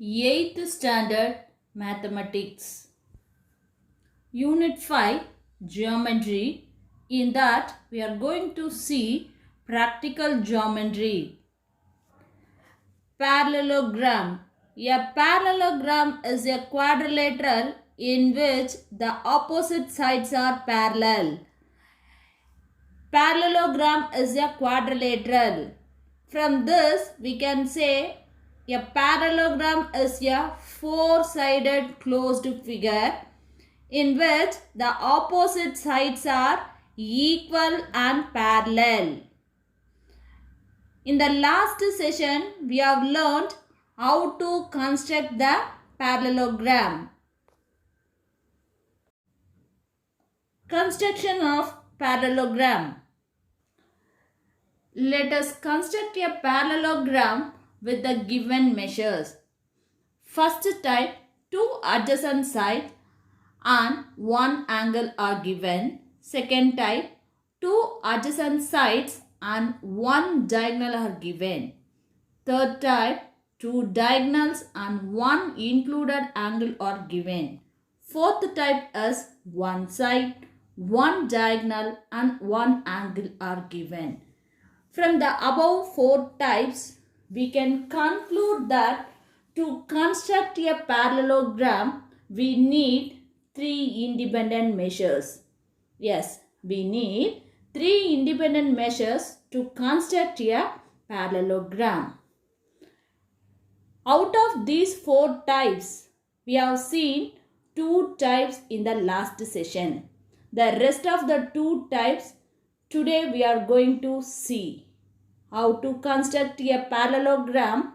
8th Standard Mathematics. Unit 5 Geometry. In that we are going to see practical geometry. Parallelogram. A parallelogram is a quadrilateral in which the opposite sides are parallel. Parallelogram is a quadrilateral. From this we can say a parallelogram is a four-sided closed figure in which the opposite sides are equal and parallel. In the last session we have learned how to construct the parallelogram. Construction of parallelogram. Let us construct a parallelogram with the given measures. First type, two adjacent sides and one angle are given. Second type, two adjacent sides and one diagonal are given. Third type, two diagonals and one included angle are given. Fourth type is one side, one diagonal and one angle are given. From the above four types, we can conclude that to construct a parallelogram, we need three independent measures. Yes, we need three independent measures to construct a parallelogram. Out of these four types, we have seen two types in the last session. The rest of the two types today we are going to see how to construct a parallelogram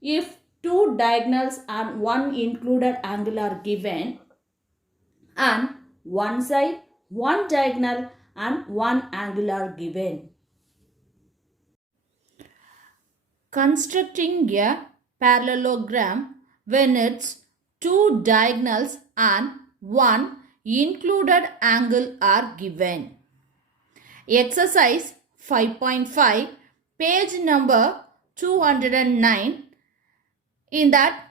if two diagonals and one included angle are given and one side, one diagonal and one angle are given. Constructing a parallelogram when its two diagonals and one included angle are given. Exercise 5.5, page number 209. In that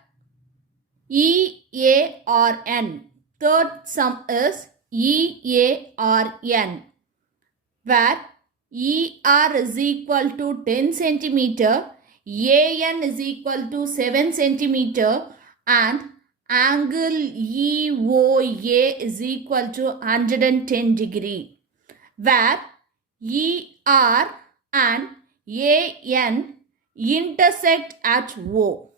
EARN, third sum is EARN, where ER is equal to 10 centimeter, AN is equal to 7 centimeter and angle EOA is equal to 110 degree, where ER and AN intersect at O.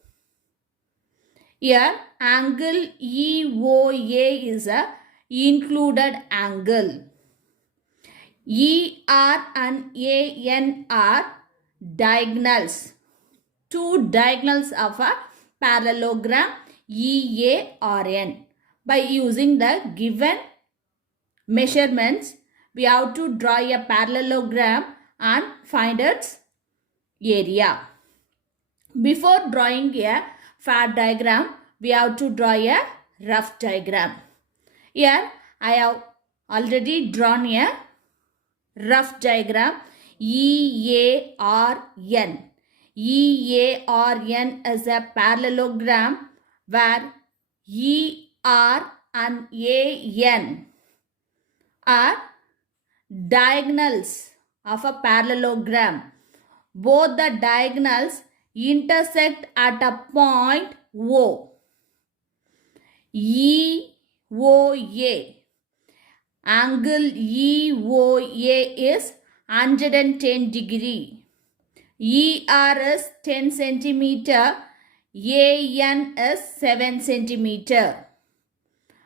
Here angle EOA is a included angle. ER and AN are diagonals. Two diagonals of a parallelogram EARN. By using the given measurements, we have to draw a parallelogram and find its area. Before drawing a fair diagram, we have to draw a rough diagram. Here I have already drawn a rough diagram EARN. EARN is a parallelogram where ER and AN are diagonals of a parallelogram. Both the diagonals intersect at a point O. EOA. Angle EOA is 110 degree. ER is 10 centimeter. AN is 7 centimeter.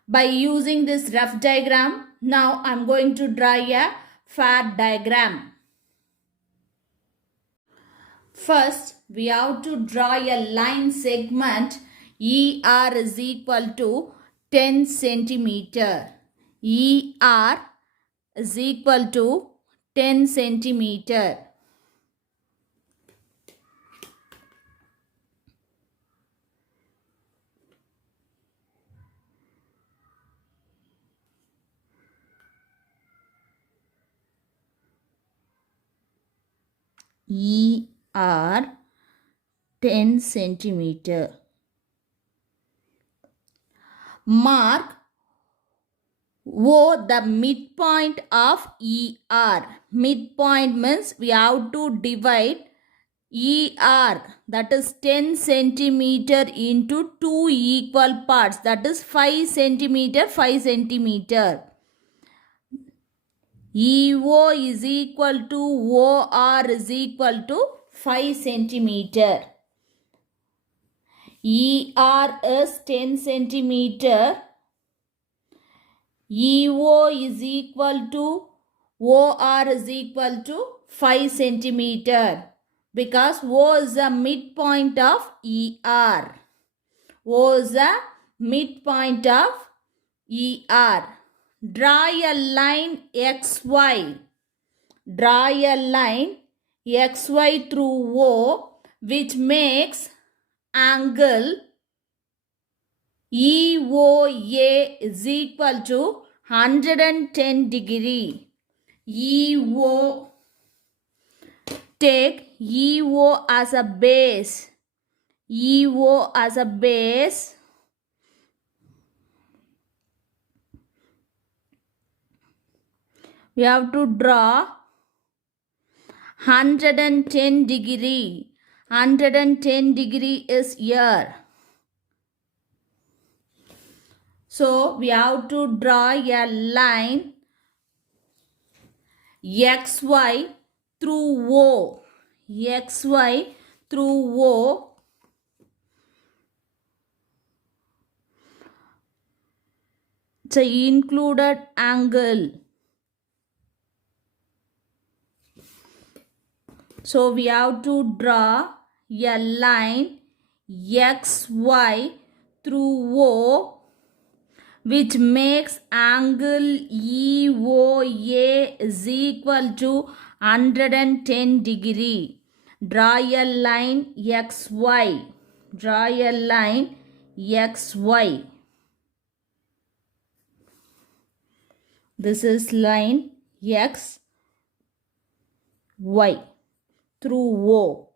By using this rough diagram, now I am going to draw a fair diagram. First, we have to draw a line segment ER is equal to 10 centimeter. ER is equal to 10 centimeter. ER 10 centimeter. Mark O the midpoint of ER. Midpoint means we have to divide ER, that is 10 centimeter, into two equal parts, that is 5 centimeter, 5 centimeter. EO is equal to OR is equal to 5 centimeter. ER is 10 centimeter. EO is equal to OR is equal to 5 centimeter, because O is the midpoint of ER. O is the midpoint of ER. Draw a line XY. Draw a line XY through O, which makes angle EOA is equal to 110 degree. EO, take EO as a base. EO as a base. We have to draw 110 degree. 110 degree is here. So we have to draw a line XY through O. XY through O. It's an included angle. So we have to draw a line XY through O, which makes angle EOA is equal to 110 degree. Draw a line XY. Draw a line XY. This is line XY through O.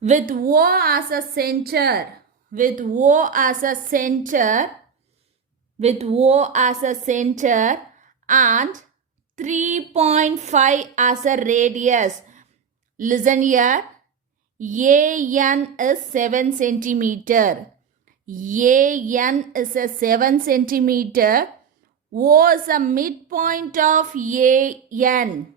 With O as a center. With O as a center. With O as a center and 3.5 as a radius. Listen here. AN is 7 centimeter. AN is a 7 centimeter. O is a midpoint of AN.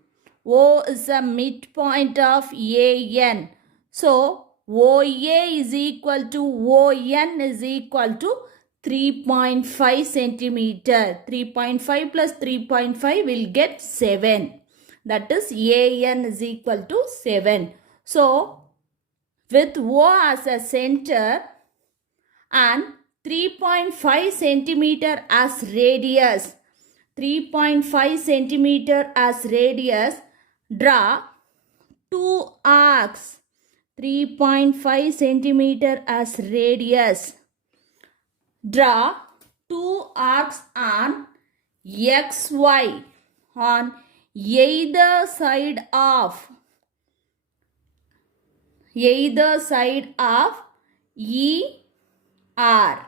O is a midpoint of AN. So, OA is equal to ON is equal to 3.5 centimeter. 3.5 plus 3.5 will get 7. That is AN is equal to 7. So, with O as a center and 3.5 centimeter as radius. 3.5 centimeter as radius. Draw two arcs. 3.5 centimeter as radius. Draw two arcs on XY on either side of ER.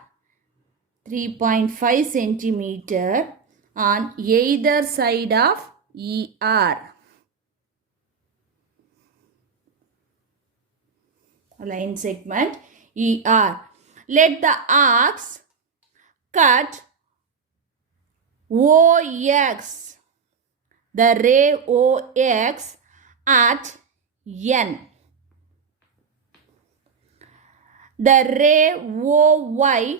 3.5 centimeter on either side of ER. Line segment ER. Let the arcs cut OX, the ray OX at N. The ray OY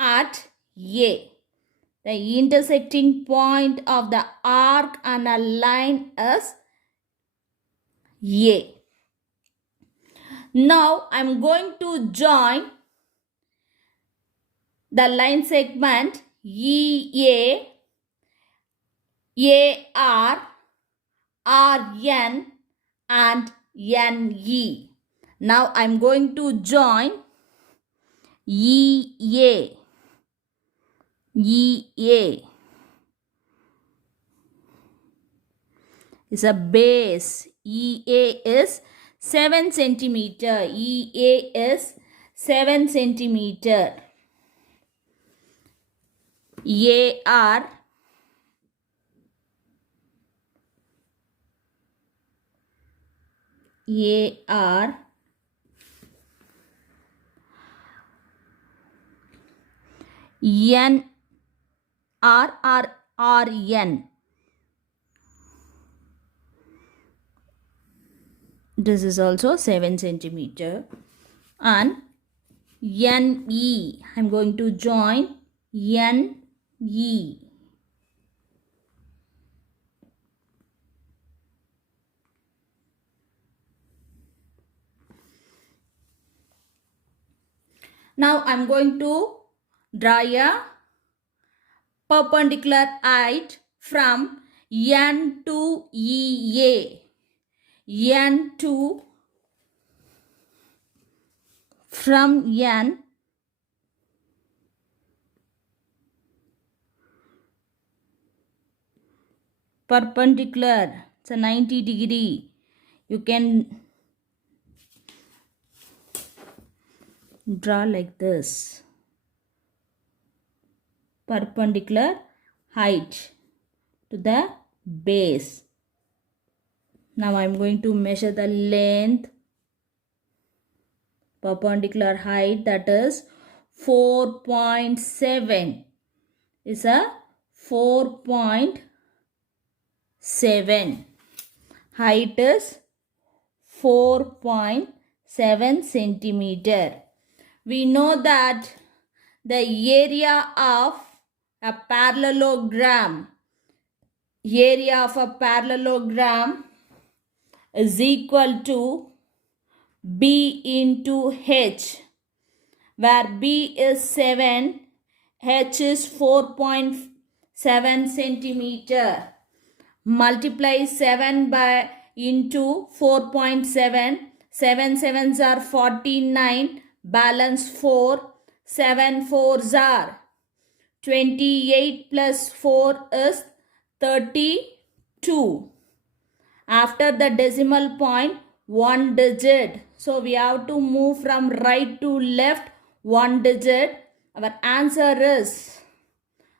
at A. The intersecting point of the arc on a line is A. Now I am going to join the line segment EA, AR, RN and NE. Now I am going to join EA. EA is a base. EA is 7 centimeter. EA is 7 centimeter. AR AR N RRRN. This is also 7 centimeter. And NE, I'm going to join NE. Now I'm going to draw a perpendicular height from N to EA. N to from N perpendicular, it's a 90 degree. You can draw like this. Perpendicular height to the base. Now I am going to measure the length, perpendicular height, that is 4.7 is a 4.7. Height is 4.7 centimeter. We know that the area of a parallelogram is equal to B into H, where B is 7, H is 4.7 centimeter. Multiply 7 by into 4.7. 7 sevens are 49. Balance 4. 7 fours are 28 plus 4 is 32. After the decimal point, 1 digit. So we have to move from right to left 1 digit. Our answer is,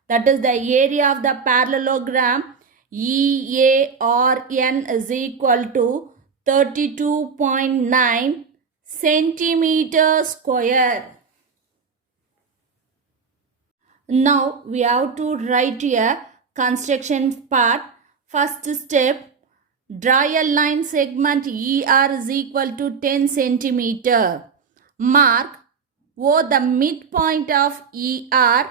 that is the area of the parallelogram, EARN is equal to 32.9 centimeter square. Now we have to write a construction part. First step, draw a line segment ER is equal to 10 centimeter. Mark O the midpoint of ER.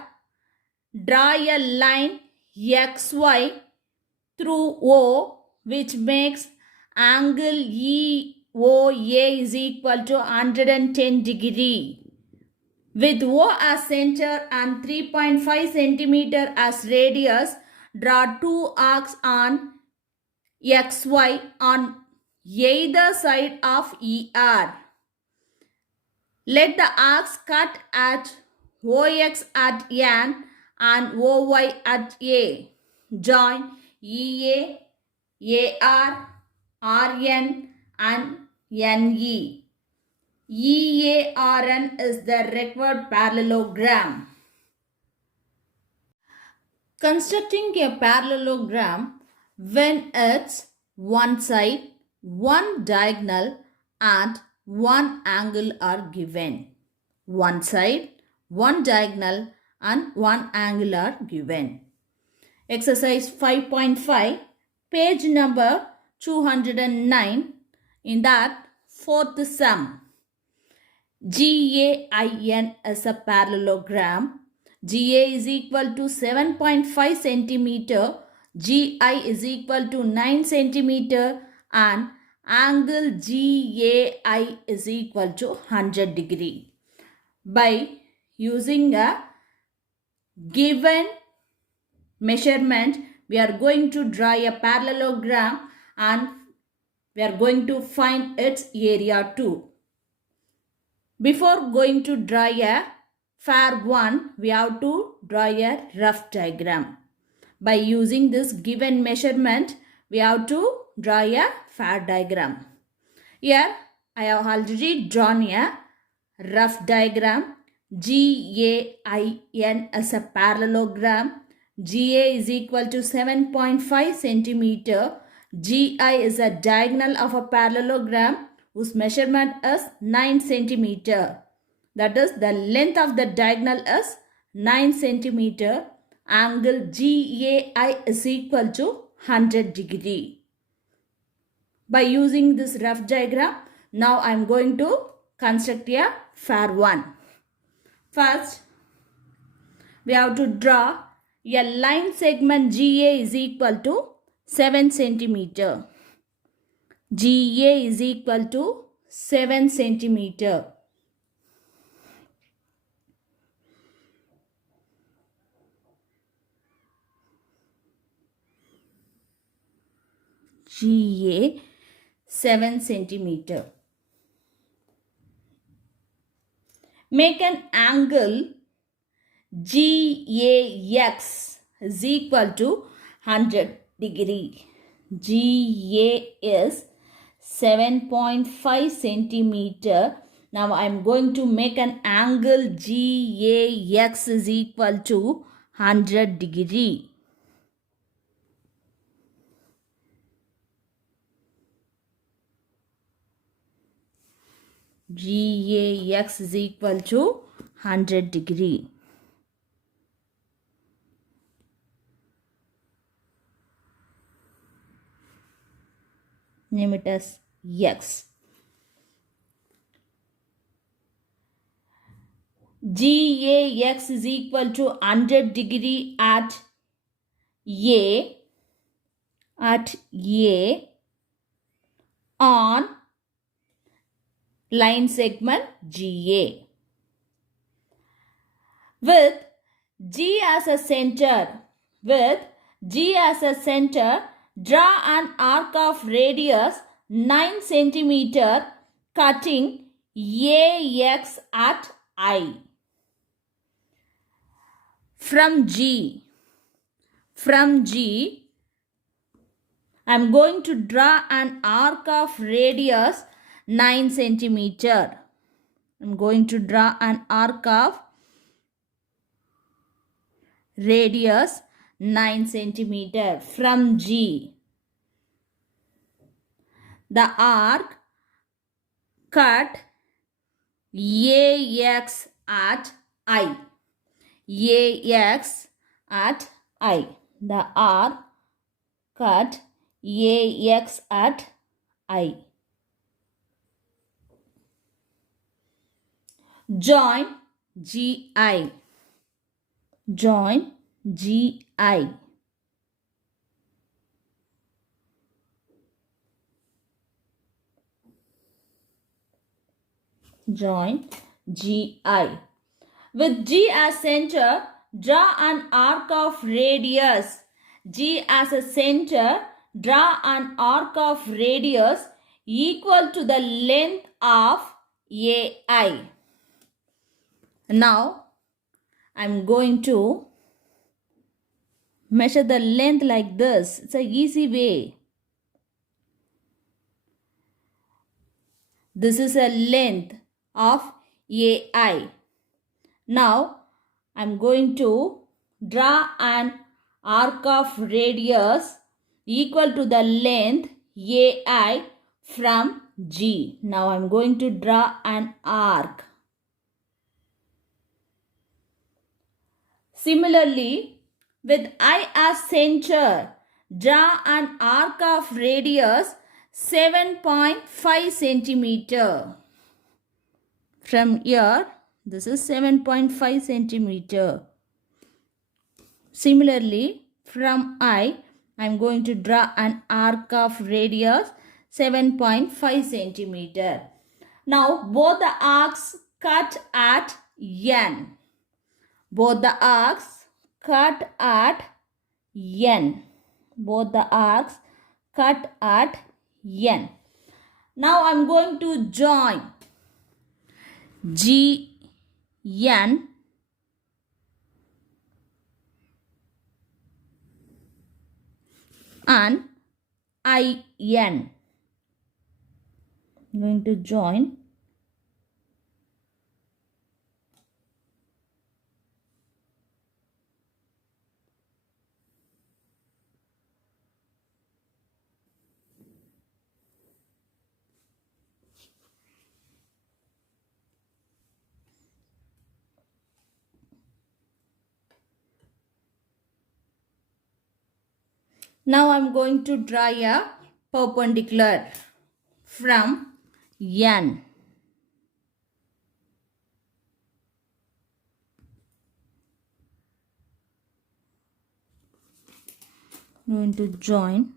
Draw a line XY through O, which makes angle EOA is equal to 110 degree. With O as center and 3.5 centimeter as radius, draw two arcs on XY on either side of ER. Let the arcs cut at OX at N and OY at A. Join EA, AR, RN and NE. EARN is the required parallelogram. Constructing a parallelogram when its one side, one diagonal and one angle are given. One side, one diagonal and one angle are given. Exercise 5.5, page number 209. In that, fourth sum. GAIN is a parallelogram. GA is equal to 7.5 centimeter. GI is equal to 9 centimeter and angle GAI is equal to 100 degree. By using a given measurement, we are going to draw a parallelogram and we are going to find its area too. Before going to draw a fair one, we have to draw a rough diagram. By using this given measurement, we have to draw a fair diagram. Here, I have already drawn a rough diagram. GAIN as a parallelogram. GA is equal to 7.5 centimeter. GI is a diagonal of a parallelogram whose measurement is 9 centimeter. That is, the length of the diagonal is 9 centimeter. Angle GAI is equal to 100 degree. By using this rough diagram, now I am going to construct a fair one. First, we have to draw a line segment GA is equal to 7 centimeter. GA is equal to 7 centimeter. GA 7 centimeter. Make an angle GAX is equal to 100 degree. GA is 7.5 centimeter. Now I am going to make an angle GAX is equal to 100 degree. GAX is equal to 100 degree. Name it as X. GAX is equal to 100 degree at A on line segment GA. With G as a center, draw an arc of radius 9 centimeter cutting AX at I. From G, I am going to draw an arc of radius 9 centimeter. I am going to draw an arc of radius 9 centimeter from G. The arc cut AX at I. AX at I. The arc cut AX at I. Join GI. Join GI. Join GI. With G as center, draw an arc of radius. G as a center, draw an arc of radius equal to the length of AI. Now, I am going to measure the length like this. It's an easy way. This is a length of AI. Now, I am going to draw an arc of radius equal to the length AI from G. Now, I am going to draw an arc. Similarly, with I as center, draw an arc of radius 7.5 centimeter. From here, this is 7.5 centimeter. Similarly, from I am going to draw an arc of radius 7.5 centimeter. Now, both the arcs cut at N. Both the arcs cut at N. Both the arcs cut at N. Now I am going to join GN and IN. I'm going to join Now I am going to draw a perpendicular from N. I'm going to join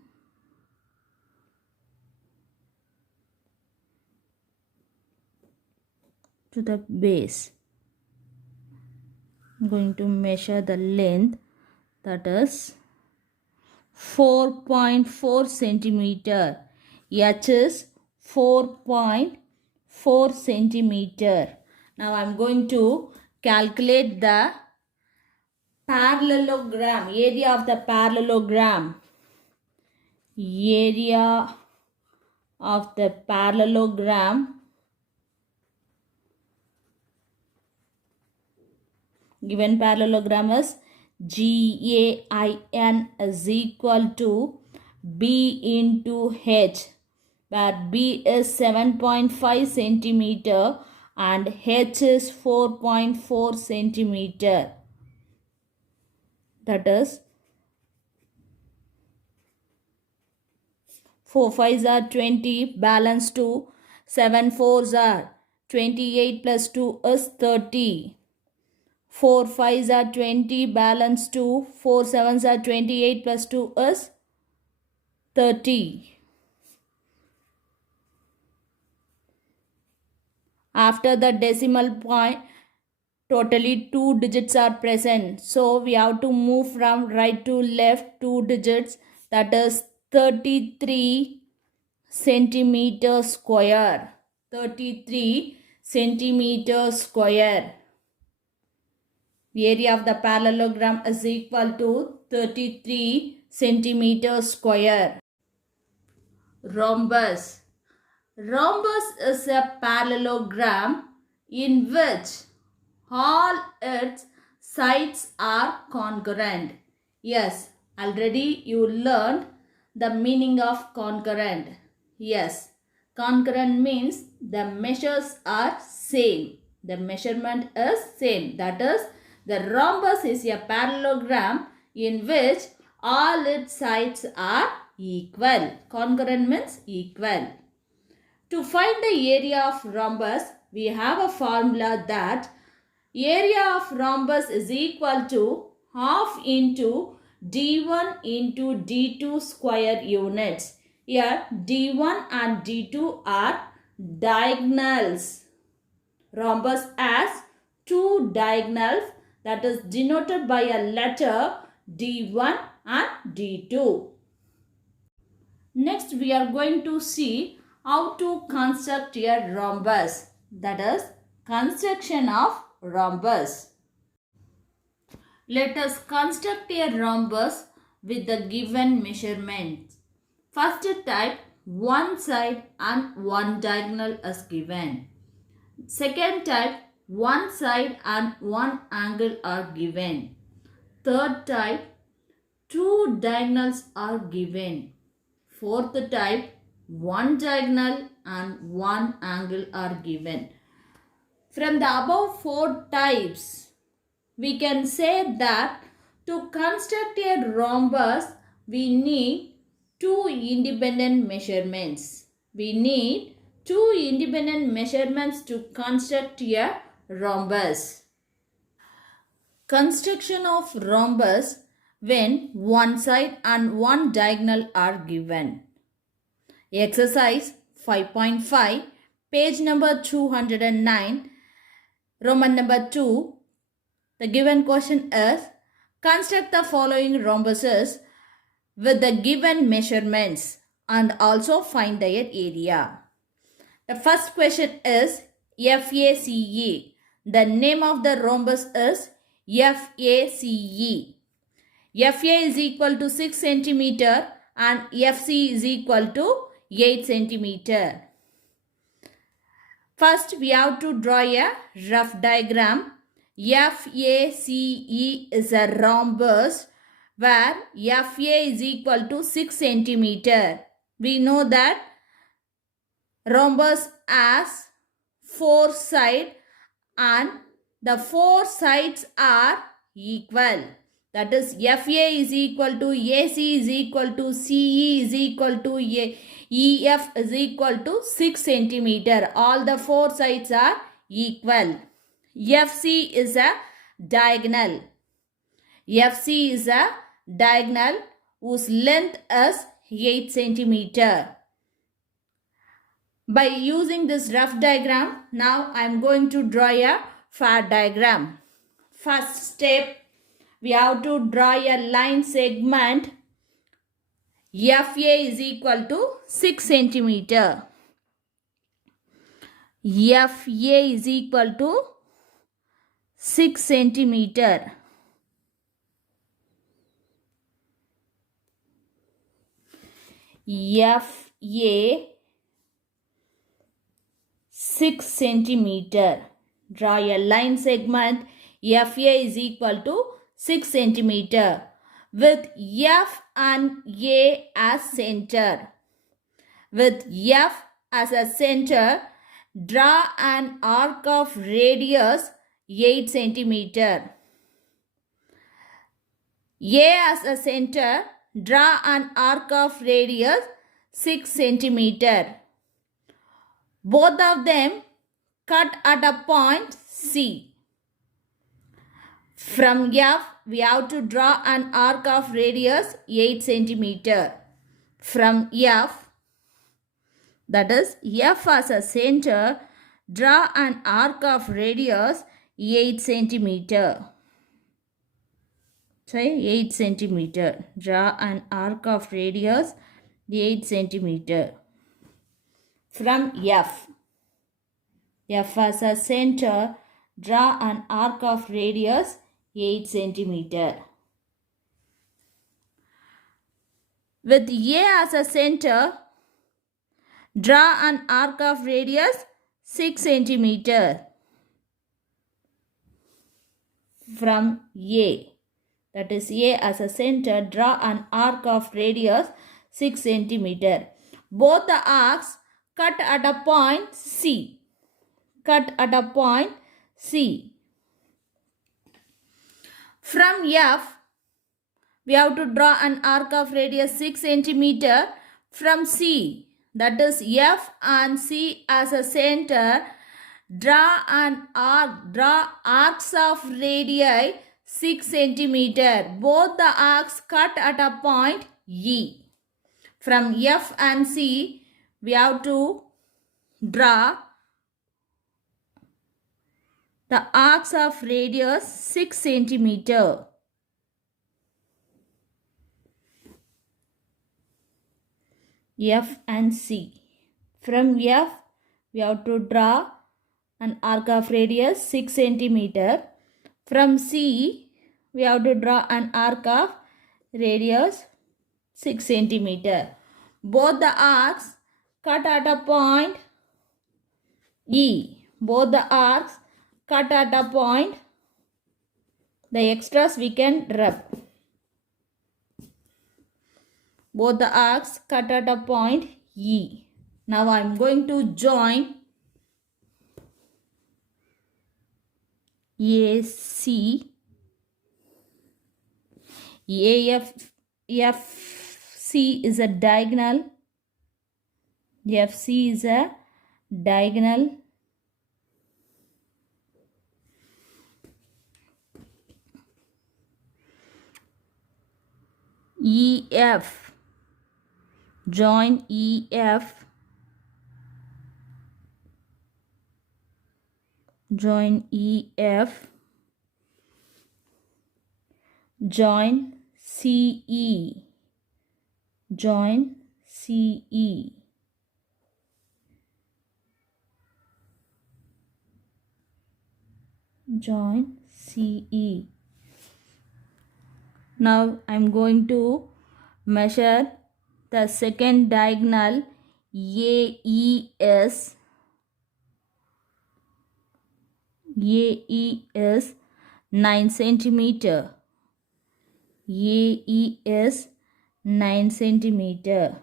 to the base. I'm going to measure the length, that is 4.4 centimeter. H is 4.4 centimeter. Now I am going to calculate the parallelogram, area of the parallelogram. Area of the parallelogram, given parallelogram is GAIN is equal to B into H, where B is 7.5 centimeter and H is 4.4 centimeter. That is 4 5s are 20, balance 2, 7 4s are 28 plus 2 is 30. 4 5s are 20, balance 2, 4 7s are 28 plus 2 is 30. After the decimal point, totally 2 digits are present. So we have to move from right to left 2 digits, that is 33 centimeter square. 33 centimeter square. The area of the parallelogram is equal to 33 centimeter square. Rhombus. Rhombus is a parallelogram in which all its sides are congruent. Yes, already you learned the meaning of congruent. Yes, congruent means the measures are same. The measurement is same. That is, the rhombus is a parallelogram in which all its sides are equal. Congruent means equal. To find the area of rhombus, we have a formula that area of rhombus is equal to half into d1 into d2 square units. Here d1 and d2 are diagonals. Rhombus has two diagonals, that is denoted by a letter d1 and d2. Next we are going to see how to construct a rhombus, that is construction of rhombus. Let us construct a rhombus with the given measurements. First type, one side and one diagonal is given. Second type, one side and one angle are given. Third type, two diagonals are given. Fourth type, one diagonal and one angle are given. From the above four types, we can say that to construct a rhombus, we need two independent measurements. We need two independent measurements to construct a rhombus. Construction of rhombus when one side and one diagonal are given. Exercise 5.5, page number 209, Roman number 2. The given question is, construct the following rhombuses with the given measurements and also find their area. The first question is FACE. The name of the rhombus is FACE. FA is equal to 6 centimeter and FC is equal to 8 centimeter. First, we have to draw a rough diagram. FACE is a rhombus where FA is equal to 6 centimeter. We know that rhombus has 4 sides and the 4 sides are equal. that is FA is equal to AC is equal to CE is equal to EF is equal to 6 centimeter. All the four sides are equal. FC is a diagonal. FC is a diagonal whose length is 8 centimeter. By using this rough diagram, now I am going to draw a fair diagram. First step, we have to draw a line segment. FA is equal to 6 centimeter. FA is equal to 6 centimeter. FA 6 centimeter. Draw a line segment. FA is equal to 6 centimeter with F and A as center. With F as a center, draw an arc of radius 8 centimeter. A as a center, draw an arc of radius 6 centimeter. Both of them cut at a point C. From F, we have to draw an arc of radius 8 centimeter. From F, that is F as a center, draw an arc of radius 8 centimeter. Say 8 centimeter. Draw an arc of radius 8 centimeter. From F as a center, draw an arc of radius 8 centimeter. With A as a center, draw an arc of radius 6 centimeter. From A, that is A as a center, draw an arc of radius 6 centimeter. Both the arcs cut at a point C. Cut at a point C. From F, we have to draw an arc of radius 6 centimeter. From C, that is F and C as a center, draw arcs of radii 6 centimeter. Both the arcs cut at a point E. From F and C, we have to draw the arcs of radius 6 centimeter. F and C. From F, we have to draw an arc of radius 6 centimeter. From C, we have to draw an arc of radius 6 centimeter. Both the arcs cut at a point E. Both the arcs cut at a point. The extras we can rub. Both the arcs cut at a point E. Now I am going to join AC, FC is a diagonal. FC is a diagonal. EF, join EF, join EF, join CE, join CE, join CE. Now I am going to measure the second diagonal AES. AES 9 centimeter. AES 9 centimeter.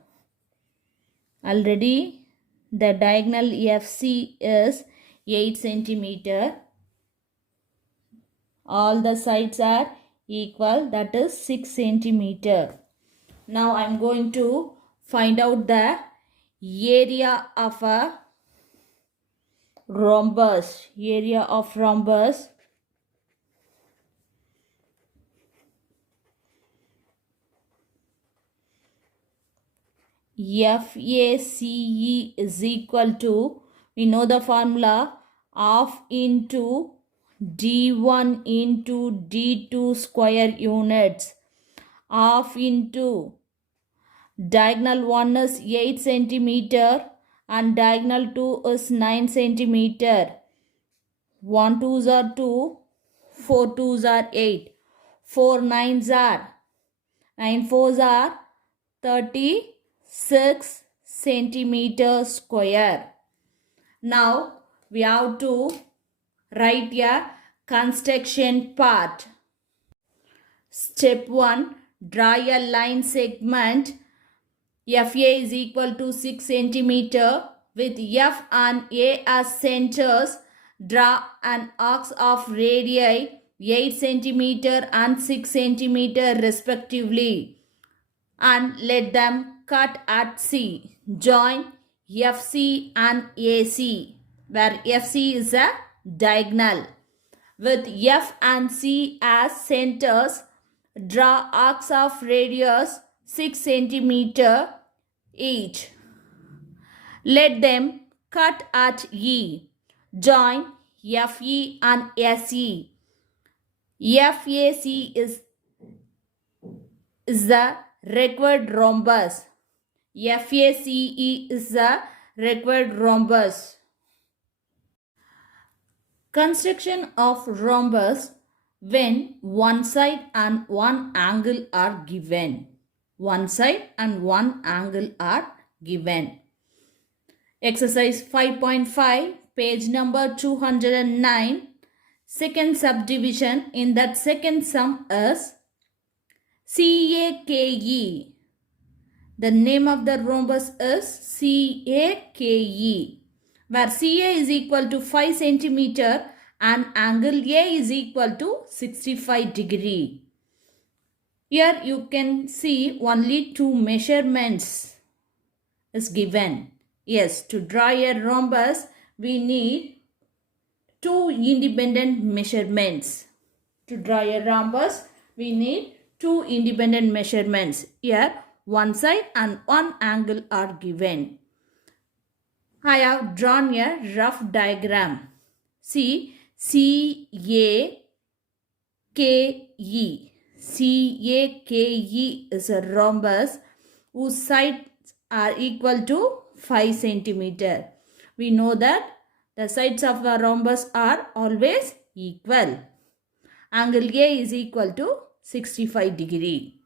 Already the diagonal FC is 8 centimeter. All the sides are equal, that is 6 centimeter. Now I am going to find out the area of a rhombus. Area of rhombus. FACE is equal to, we know the formula, half into D1 into D2 square units. Half into diagonal 1 is 8 centimeter and diagonal 2 is 9 centimeter. 1 2s are 2, 4 2s are 8, 4 9s are 9 4s are 36 centimeter square. Now we have to write a construction part. Step 1. Draw a line segment FA is equal to 6 centimeter with F and A as centers. Draw an arc of radii 8 centimeter and 6 centimeter respectively and let them cut at C. Join FC and AC where FC is a diagonal. With F and C as centers, draw arcs of radius 6 centimeter each. Let them cut at E. Join FE and SE. FAC is the required rhombus. FACE is the required rhombus. Construction of rhombus when one side and one angle are given. One side and one angle are given. Exercise 5.5, page number 209. Second subdivision. In that second sum is CAKE. The name of the rhombus is CAKE, where CA is equal to 5 centimeter and angle A is equal to 65 degree. Here you can see only two measurements is given. Yes, to draw a rhombus we need two independent measurements. To draw a rhombus we need two independent measurements. Here one side and one angle are given. I have drawn a rough diagram. See, CAKE. CAKE is a rhombus whose sides are equal to 5 centimeter. We know that the sides of a rhombus are always equal. Angle A is equal to 65 degree.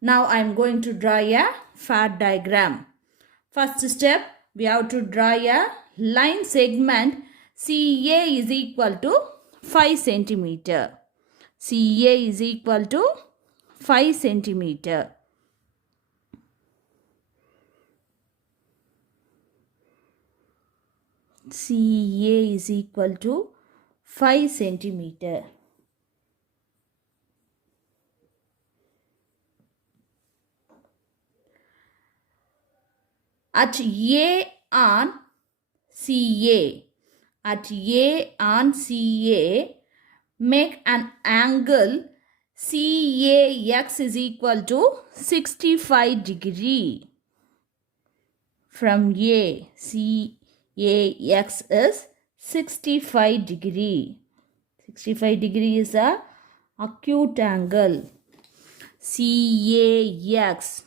Now I am going to draw a fat diagram. First step, we have to draw a line segment. CA is equal to 5 centimeter. CA is equal to 5 centimeter. CA is equal to 5 centimeter. At A on CA, make an angle CAX is equal to 65 degree. From A, CAX is 65 degree. 65 degree is a acute angle. CAX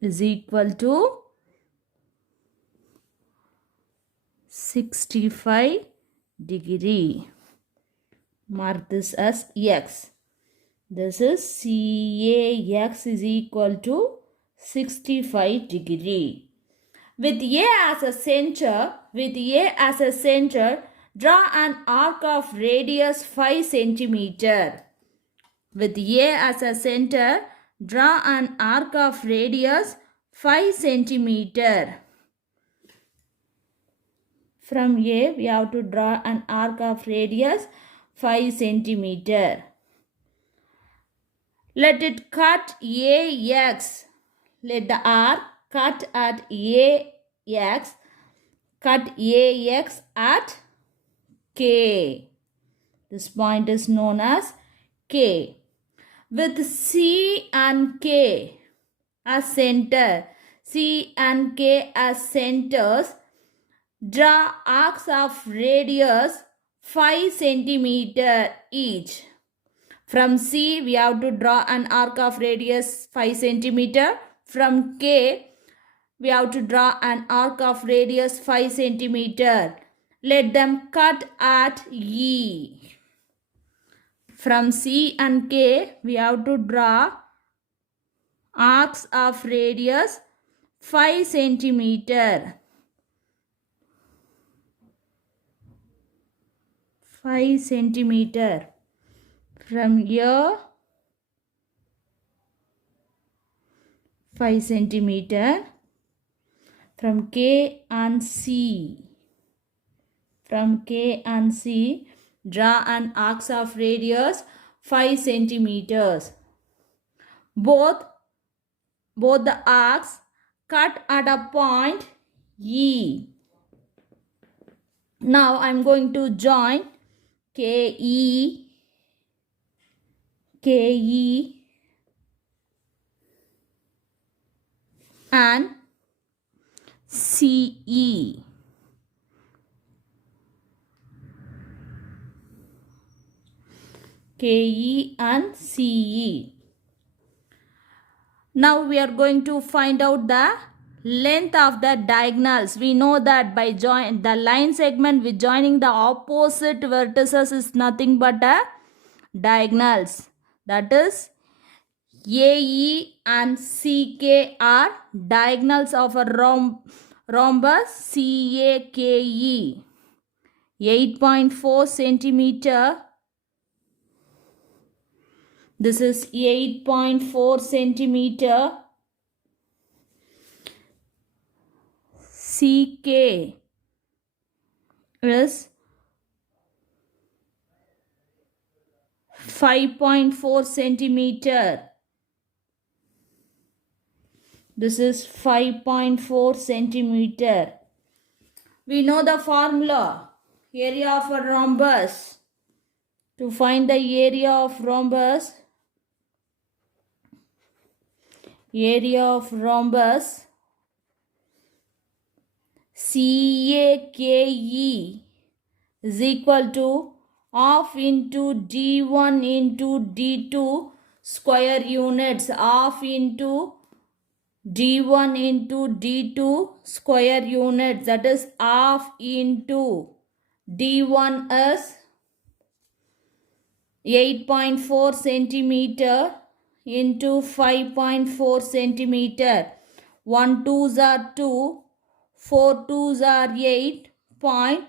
is equal to 65 degree. Mark this as X. This is CAX is equal to 65 degree. With A as a center, draw an arc of radius 5 centimeter. With A as a center, draw an arc of radius 5 centimeter. From A, we have to draw an arc of radius 5 centimeter. Let it cut AX. Let the arc cut at AX. Cut AX at K. This point is known as K. With C and K as center, C and K as centers, draw arcs of radius 5 centimeter each. From C, we have to draw an arc of radius 5 centimeter. From K, we have to draw an arc of radius 5 centimeter. Let them cut at E. From C and K, we have to draw arcs of radius 5 centimeter. 5 centimeter. From here, 5 centimeter. From K and C. From K and C, draw an arc of radius 5 centimeters. Both the arcs cut at a point E. Now I am going to join KE and CE. KE and CE. Now we are going to find out the length of the diagonals. We know that by the line segment with joining the opposite vertices is nothing but a diagonals. That is, AE and CK are diagonals of a rhombus CAKE. 8.4 centimeter. This is 8.4 centimeter. CK is 5.4 centimeter. This is 5.4 centimeter. We know the formula. Area of a rhombus. To find the area of rhombus, CAKE is equal to half into D1 into D2 square units. Half into D1 into D2 square units. That is, half into D1 is 8.4 centimeter into 5.4 centimeter. 1 2s are 2, 4 2s are 8, 2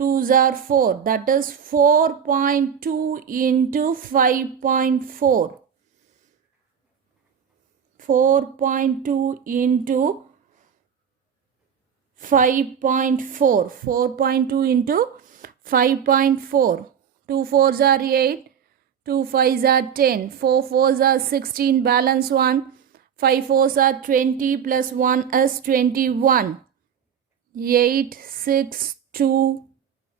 2s are 4. That is 4.2 into 5.4. 4.2 into 5.4. 4.2 into 5.4. 2 4s are 8, 2 5s are 10, 4 4s are 16, balance 1, 5 4s are 20 plus 1 is 21. 8 6 2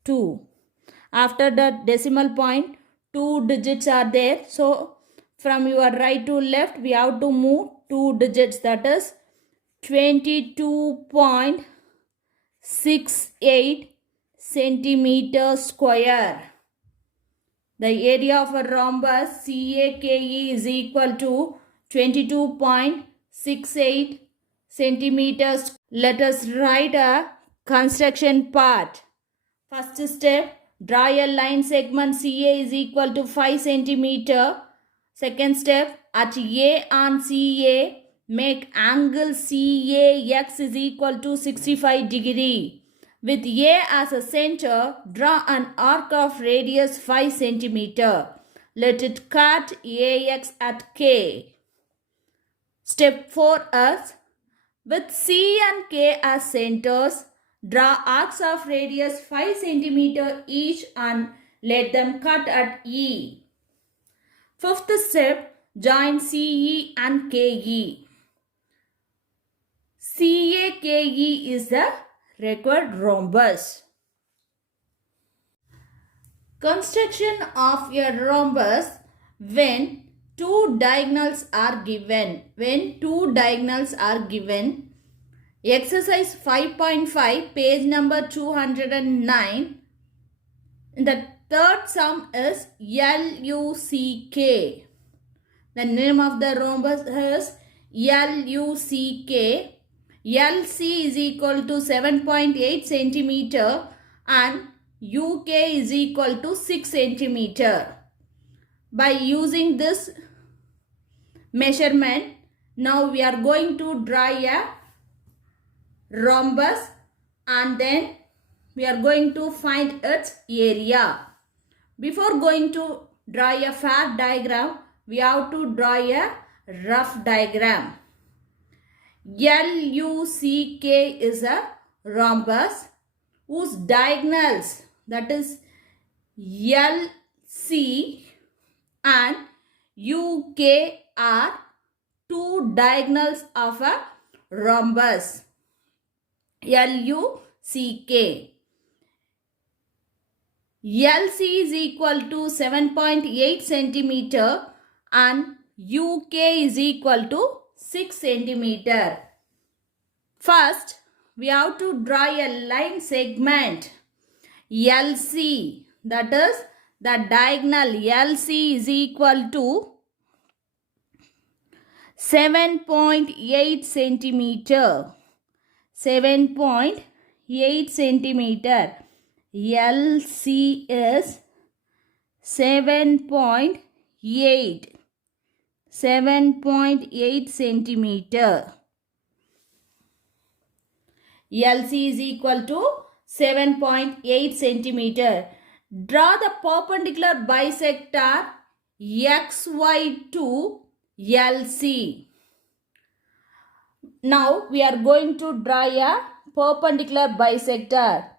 2. After the decimal point, 2 digits are there. So from your right to left, we have to move 2 digits. That is 22.68 centimeter square. The area of a rhombus CAKE is equal to 22.68 centimeters. Let us write a construction part. First step, draw a line segment CA is equal to 5 centimeter. Second step, at A and CA, make angle CAX is equal to 65 degree. With A as a center, draw an arc of radius 5 centimeter. Let it cut AX at K. Step 4 is, with C and K as centers, draw arcs of radius 5 centimeter each and Let them cut at E. Fifth step, join CE and KE. CAKE is the required rhombus. Construction of a rhombus when two diagonals are given. Exercise 5.5, page number 209. The third sum is LUCK. The name of the rhombus is LUCK. LC is equal to 7.8 centimeter and UK is equal to 6 centimeter. By using this measurement, now we are going to draw a rhombus and then we are going to find its area. Before going to draw a fair diagram, we have to draw a rough diagram. LUCK is a rhombus whose diagonals, that is LC and UK, are two diagonals of a rhombus. LUCK. LC is equal to 7.8 centimeter and UK is equal to 6 centimeter. First, we have to draw a line segment LC, that is the diagonal LC is equal to 7.8 centimeter. 7.8 centimeter. LC is 7.8 centimeter. LC is equal to 7.8 centimeter. Draw the perpendicular bisector XY to LC. Now we are going to draw a perpendicular bisector.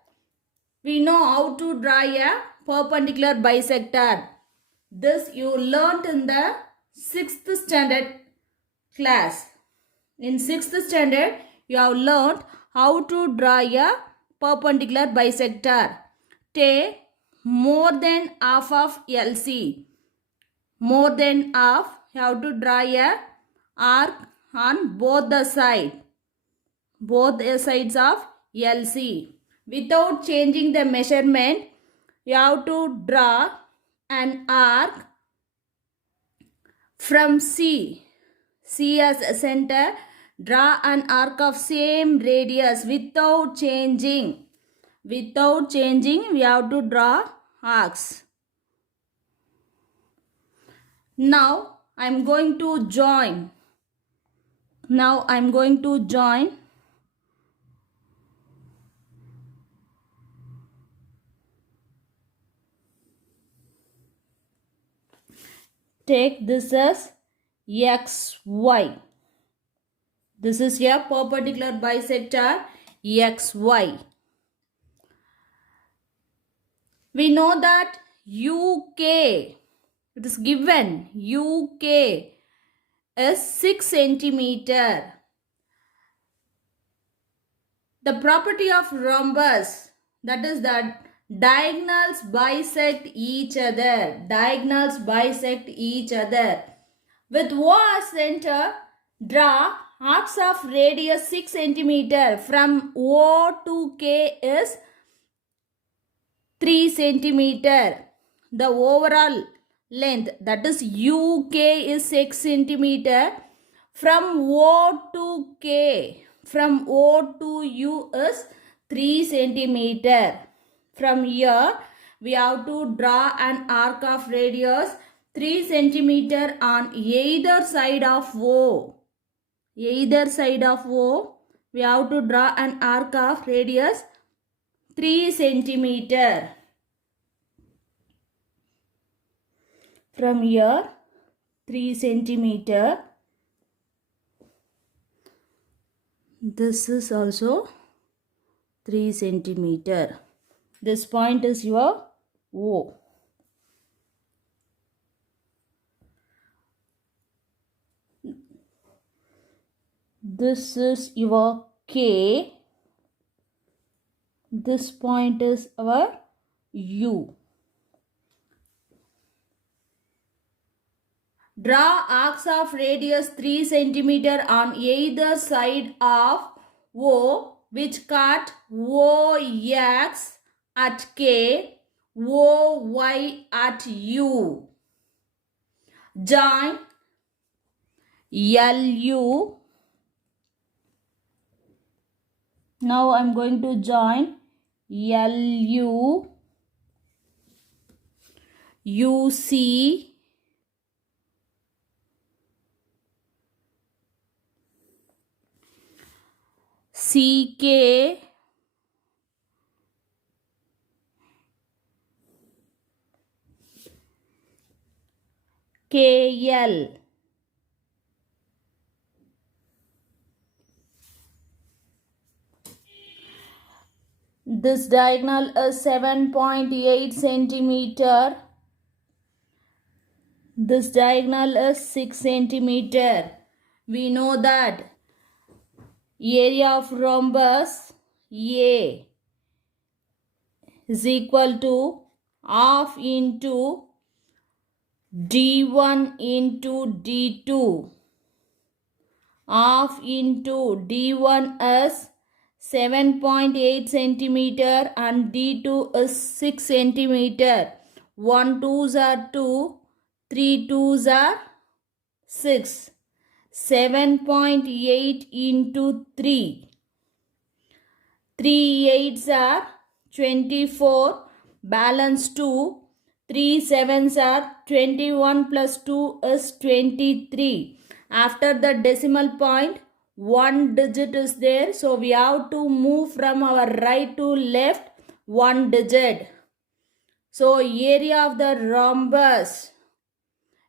We know how to draw a perpendicular bisector. This you learnt in the 6th standard class. In 6th standard, you have learnt how to draw a perpendicular bisector. Take more than half of LC. More than half, you have to draw a arc on both the sides of LC. Without changing the measurement, you have to draw an arc from C. C as a center. Draw an arc of same radius without changing. Without changing, we have to draw arcs. Now, I am going to join. Take this as XY. This is a perpendicular bisector XY. We know that UK, it is given, UK is 6 centimeter. The property of rhombus, that is that diagonals bisect each other. With O as center, draw arcs of radius 6 centimeter. From O to K is 3 centimeter. The overall length, that is UK, is 6 centimeter. From O to K, from O to U is 3 centimeter. From here, we have to draw an arc of radius 3 centimeter on either side of O. Either side of O, we have to draw an arc of radius 3 centimeter. From here, 3 centimeter. This is also 3 centimeter. This point is your O. This is your K. This point is our U. Draw arcs of radius 3 cm on either side of O which cut OX at K, OY at U. Join LU. Now I am going to join LU, UC, CK, KL. This diagonal is 7.8 centimeter. This diagonal is 6 centimeter. We know that area of rhombus A is equal to half into D1 into D2. Half into D1 is 7.8 centimeter and D2 is 6 centimeter. 1 2s are 2, 3 2s are 6. 7.8 into 3. 3 8s are 24. Balance 2. 3 7s are 21 plus 2 is 23. After the decimal point, one digit is there. So we have to move from our right to left one digit. So area of the rhombus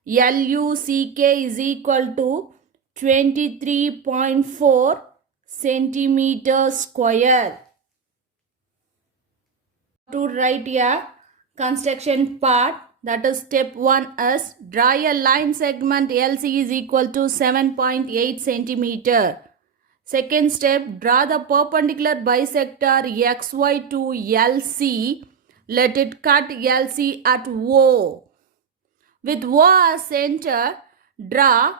LUCK is equal to 23.4 centimeter square. To write a construction part, that is step 1 is draw a line segment LC is equal to 7.8 centimeter. Second step, draw the perpendicular bisector XY to LC. Let it cut LC at O. With O as center, draw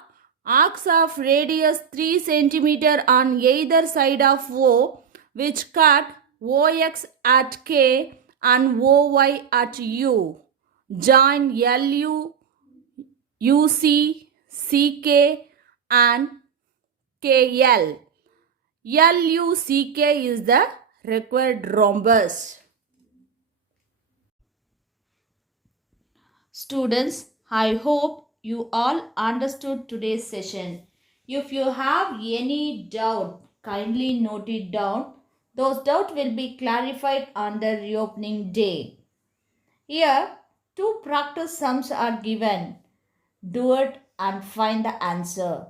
arcs of radius 3 centimeter on either side of O which cut OX at K and OY at U. Join LU, UC, CK and KL. LUCK is the required rhombus. Students, I hope you all understood today's session. If you have any doubt, kindly note it down. Those doubts will be clarified on the reopening day. Here, 2 practice sums are given. Do it and find the answer.